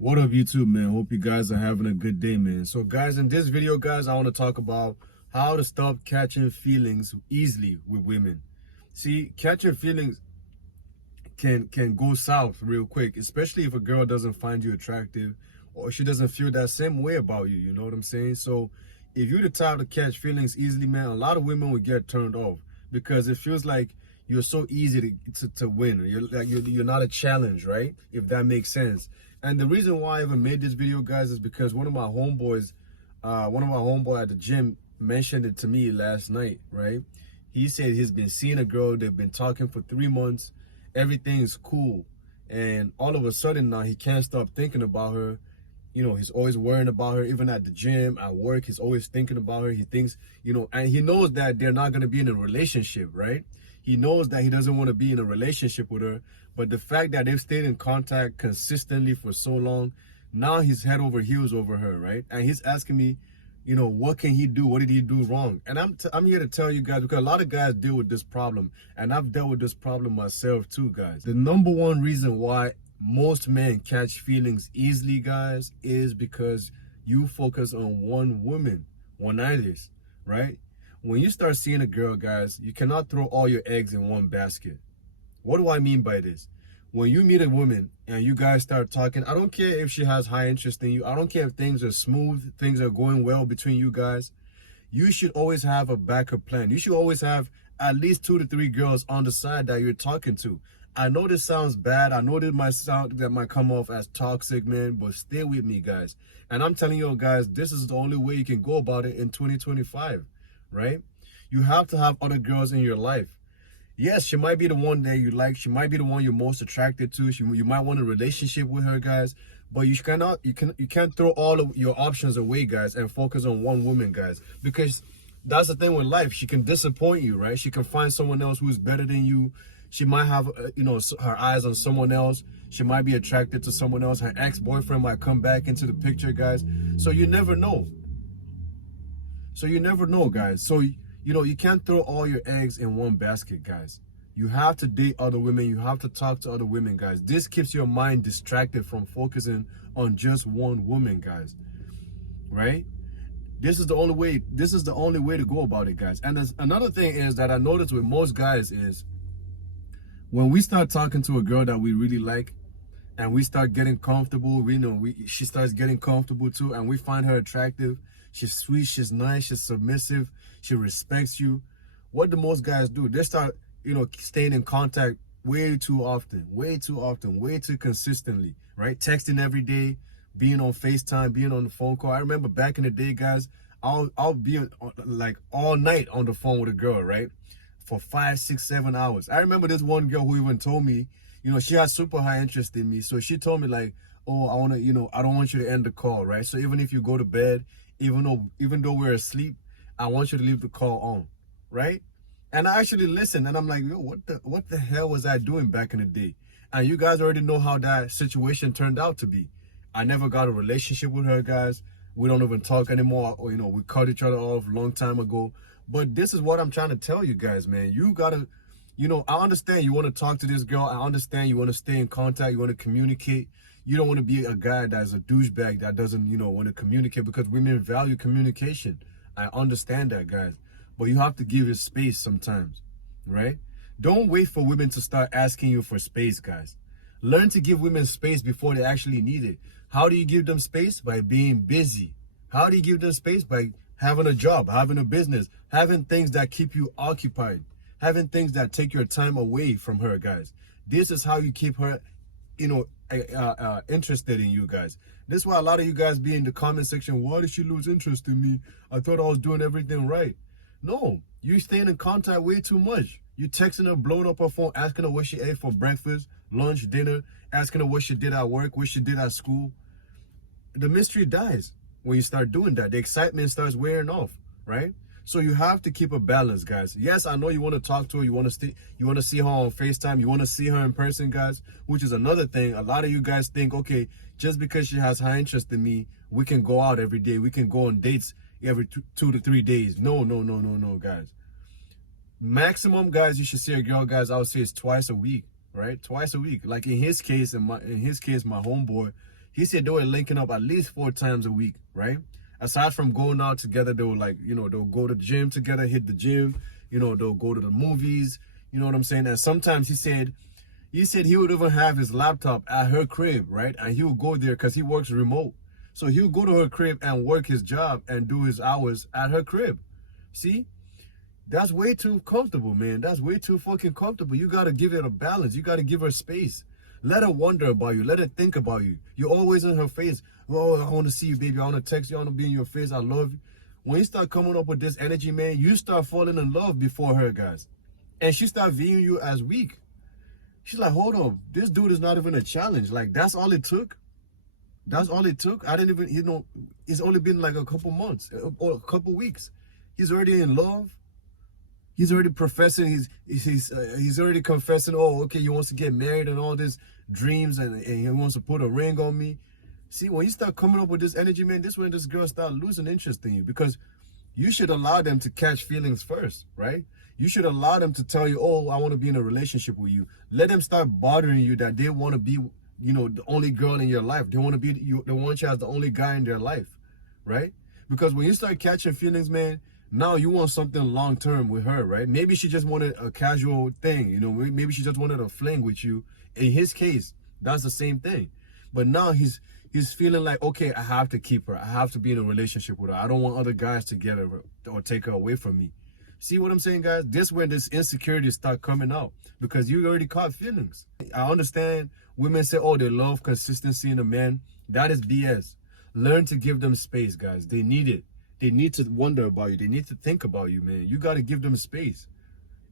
What up, YouTube, man? Hope you guys are having a good day, man. So, guys, in this video, guys, I want to talk about how to stop catching feelings easily with women. See, catching feelings can go south real quick, especially if a girl doesn't find you attractive or she doesn't feel that same way about you. You know what I'm saying? So, if you're the type to catch feelings easily, man, a lot of women will get turned off because it feels like you're so easy to win. You're not a challenge, right? If that makes sense. And the reason why I even made this video, guys, is because one of my homeboys at the gym mentioned it to me last night, right? He said he's been seeing a girl, they've been talking for 3 months, everything's cool. And all of a sudden now he can't stop thinking about her. You know, he's always worrying about her, even at the gym, at work, he's always thinking about her. He thinks, and he knows that they're not going to be in a relationship, right? He knows that he doesn't want to be in a relationship with her. But the fact that they've stayed in contact consistently for so long, now he's head over heels over her, right? And he's asking me, what can he do? What did he do wrong? And I'm here to tell you guys, because a lot of guys deal with this problem, and I've dealt with this problem myself too, guys. The number one reason why most men catch feelings easily, guys, is because you focus on one woman, one artist, right? When you start seeing a girl, guys, you cannot throw all your eggs in one basket. What do I mean by this? When you meet a woman and you guys start talking, I don't care if she has high interest in you. I don't care if things are smooth, things are going well between you guys. You should always have a backup plan. You should always have at least 2 to 3 girls on the side that you're talking to. I know this sounds bad. I know that might come off as toxic, man, but stay with me, guys. And I'm telling you guys, this is the only way you can go about it in 2025, right? You have to have other girls in your life. Yes, she might be the one that you like. She might be the one you're most attracted to. You might want a relationship with her, guys. But you can't throw all of your options away, guys, and focus on one woman, guys. Because that's the thing with life. She can disappoint you, right? She can find someone else who's better than you. She might have, her eyes on someone else. She might be attracted to someone else. Her ex-boyfriend might come back into the picture, guys. So you never know. Guys. So, you can't throw all your eggs in one basket, guys. You have to date other women. You have to talk to other women, guys. This keeps your mind distracted from focusing on just one woman, guys. Right? This is the only way to go about it, guys. And there's another thing is that I noticed with most guys is when we start talking to a girl that we really like and we start getting comfortable, she starts getting comfortable too, and we find her attractive. She's sweet, she's nice, she's submissive, she respects you. What do most guys do? They start, staying in contact way too often, way too consistently, right? Texting every day, being on FaceTime, being on the phone call. I remember back in the day, guys, I'll be like all night on the phone with a girl, right? For 5, 6, 7 hours. I remember this one girl who even told me, she had super high interest in me. So she told me like, oh, I don't want you to end the call, right? So even if you go to bed, even though we're asleep, I want you to leave the call on, right? And I actually listened, and I'm like, yo, what the hell was I doing back in the day? And you guys already know how that situation turned out to be. I never got a relationship with her, guys. We don't even talk anymore. Or, we cut each other off a long time ago. But this is what I'm trying to tell you guys, man. You gotta, I understand you want to talk to this girl. I understand you want to stay in contact. You want to communicate. You don't want to be a guy that's a douchebag that doesn't, want to communicate, because women value communication. I understand that, guys. But you have to give it space sometimes, right? Don't wait for women to start asking you for space, guys. Learn to give women space before they actually need it. How do you give them space? By being busy. How do you give them space? By having a job, having a business, having things that keep you occupied, having things that take your time away from her, guys. This is how you keep her, interested in you, guys. This is why a lot of you guys be in the comment section, why did she lose interest in me? I thought I was doing everything right. No, you staying in contact way too much. You texting her, blowing up her phone, asking her what she ate for breakfast, lunch, dinner, asking her what she did at work, what she did at school. The mystery dies when you start doing that. The excitement starts wearing off, right? So you have to keep a balance, guys. Yes, I know you want to talk to her, you want to see her on FaceTime, you want to see her in person, guys, which is another thing. A lot of you guys think, okay, just because she has high interest in me, we can go out every day, we can go on dates every 2 to 3 days. No, guys. Maximum, guys, you should see a girl, guys, I would say it's twice a week, right? Twice a week. Like in his case, my homeboy, He said they were linking up at least 4 times a week, right? Aside from going out together, they were like, they'll go to the gym together, hit the gym, they'll go to the movies, you know what I'm saying? And sometimes he said he would even have his laptop at her crib, right? And he would go there because he works remote. So he would go to her crib and work his job and do his hours at her crib. See? That's way too comfortable, man. That's way too fucking comfortable. You got to give it a balance. You got to give her space. Let her wonder about you. Let her think about you. You're always in her face. Oh, I want to see you, baby. I want to text you. I want to be in your face. I love you. When you start coming up with this energy, man, you start falling in love before her, guys. And she start viewing you as weak. She's like, hold up. This dude is not even a challenge. Like, that's all it took? That's all it took? I didn't even, it's only been like a couple months or a couple weeks. He's already in love. He's already professing, he's already confessing, oh, okay, he wants to get married and all these dreams and he wants to put a ring on me. See, when you start coming up with this energy, man, this is when this girl start losing interest in you, because you should allow them to catch feelings first, right? You should allow them to tell you, oh, I want to be in a relationship with you. Let them start bothering you that they want to be, the only girl in your life. They want to be, they want you as the only guy in their life, right? Because when you start catching feelings, man, now you want something long-term with her, right? Maybe she just wanted a casual thing, maybe she just wanted a fling with you. In his case, that's the same thing. But now he's feeling like, okay, I have to keep her. I have to be in a relationship with her. I don't want other guys to get her or take her away from me. See what I'm saying, guys? This is when this insecurity start coming out, because you already caught feelings. I understand women say, oh, they love consistency in a man. That is BS. Learn to give them space, guys. They need it. They need to wonder about you. They need to think about you, man. You got to give them space.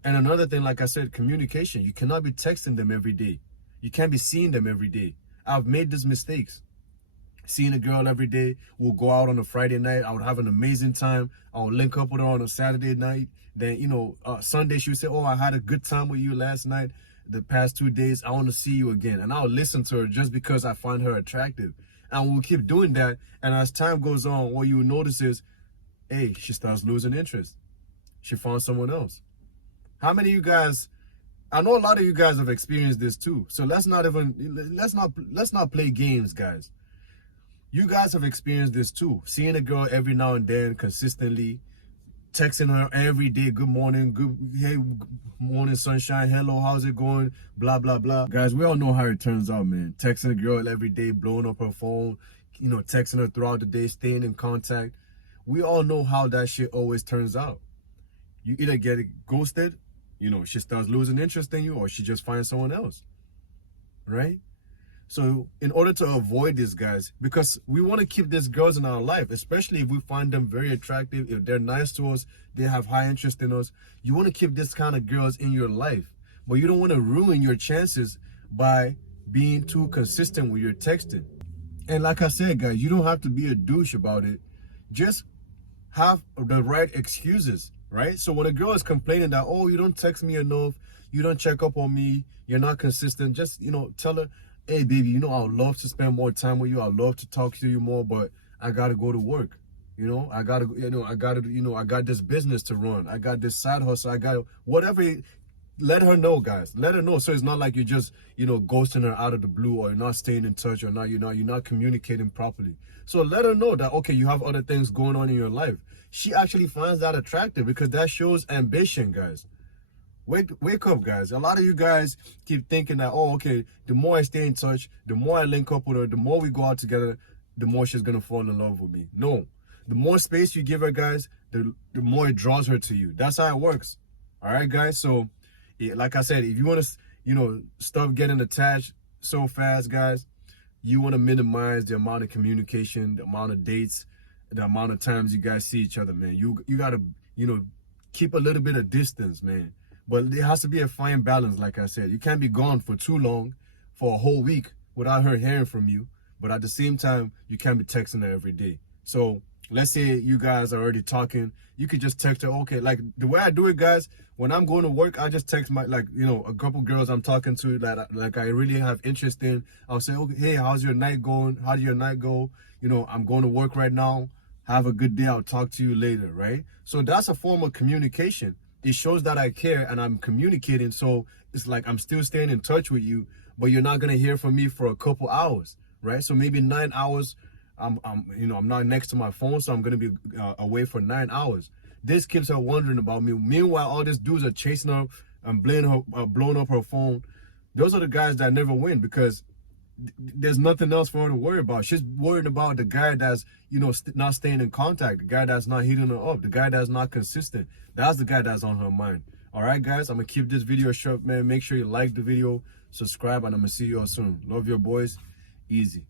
And another thing, like I said, communication. You cannot be texting them every day. You can't be seeing them every day. I've made these mistakes. Seeing a girl every day. We'll go out on a Friday night. I would have an amazing time. I would link up with her on a Saturday night. Then, Sunday she would say, oh, I had a good time with you last night. The past 2 days, I want to see you again. And I'll listen to her just because I find her attractive. And we'll keep doing that. And as time goes on, what you will notice is, hey, she starts losing interest. She found someone else. How many of you guys, I know a lot of you guys have experienced this too. So let's not play games, guys. You guys have experienced this too. Seeing a girl every now and then consistently, texting her every day, good morning, hey, morning sunshine, hello, how's it going, blah, blah, blah. Guys, we all know how it turns out, man. Texting a girl every day, blowing up her phone, texting her throughout the day, staying in contact. We all know how that shit always turns out. You either get ghosted, she starts losing interest in you, or she just finds someone else, right? So in order to avoid this, guys, because we want to keep these girls in our life, especially if we find them very attractive, if they're nice to us, they have high interest in us, you want to keep this kind of girls in your life. But you don't want to ruin your chances by being too consistent with your texting. And like I said, guys, you don't have to be a douche about it. Just have the right excuses, right? So when a girl is complaining that, oh, you don't text me enough, you don't check up on me, you're not consistent, just, tell her, hey, baby, I would love to spend more time with you. I'd love to talk to you more, but I got to go to work. I got this business to run. I got this side hustle. I got whatever. Let her know, guys. Let her know. So it's not like you're just, ghosting her out of the blue, or you're not staying in touch, or not, you're not communicating properly. So let her know that, okay, you have other things going on in your life. She actually finds that attractive, because that shows ambition, guys. Wake up, guys. A lot of you guys keep thinking that, oh, okay, the more I stay in touch, the more I link up with her, the more we go out together, the more she's going to fall in love with me. No. The more space you give her, guys, the more it draws her to you. That's how it works. All right, guys? So, like I said, if you want to, stop getting attached so fast, guys, you want to minimize the amount of communication, the amount of dates, the amount of times you guys see each other, man. You got to, keep a little bit of distance, man. But there has to be a fine balance, like I said. You can't be gone for too long, for a whole week, without her hearing from you. But at the same time, you can't be texting her every day. So let's say you guys are already talking. You could just text her, okay. Like the way I do it, guys, when I'm going to work, I just text my, a couple girls I'm talking to that I really have interest in. I'll say, okay, hey, how's your night going? How did your night go? I'm going to work right now. Have a good day. I'll talk to you later, right? So that's a form of communication. It shows that I care and I'm communicating. So it's like I'm still staying in touch with you, but you're not going to hear from me for a couple hours, right? So maybe 9 hours, I'm not next to my phone, so I'm gonna be away for 9 hours. This keeps her wondering about me. Meanwhile, all these dudes are chasing her and blowing up her phone. Those are the guys that never win, because there's nothing else for her to worry about. She's worried about the guy that's, not staying in contact, the guy that's not hitting her up, the guy that's not consistent. That's the guy that's on her mind. All right, guys, I'm gonna keep this video short, man. Make sure you like the video, subscribe, and I'm gonna see you all soon. Love your boys. Easy.